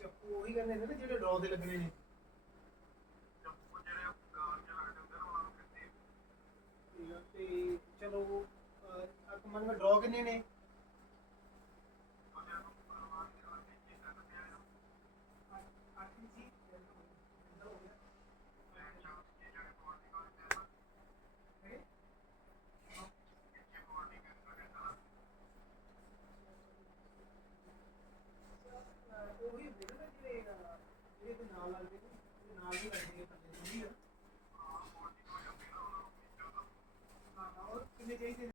ਚੱਪੂ ਉਹੀ ਕਹਿੰਦੇ ਨੇ ਨਾ ਜਿਹੜੇ ਡਰੋ ਦੇ ਲੱਗਣੇ ਨੇ। ਠੀਕ ਆ ਤੇ ਚਲੋ ਮੰਨ ਲਓ ਡਰੋ ਕਿੰਨੇ ਨੇ? ਅੱਠ ਇੰਚੀ ਹੋ ਗਿਆ। ਹੈਗੇ? ਉਹੀ ਹੁੰਦੇ ਨੇ ਨਾ ਜਿਹੜੇ ਇਹਦੇ ਨਾਲ ਲੱਗਦੇ ਨੇ, ਇਹਦੇ ਨਾਲ ਹੀ ਲੱਗਦੇ ਨੇ ਥੱਲੇ ਉਹੀ ਆ। ਹਾਂ ਹਾਂ, ਉਹ ਕਿੰਨੇ ਚਾਹੀਦੇ ਨੇ?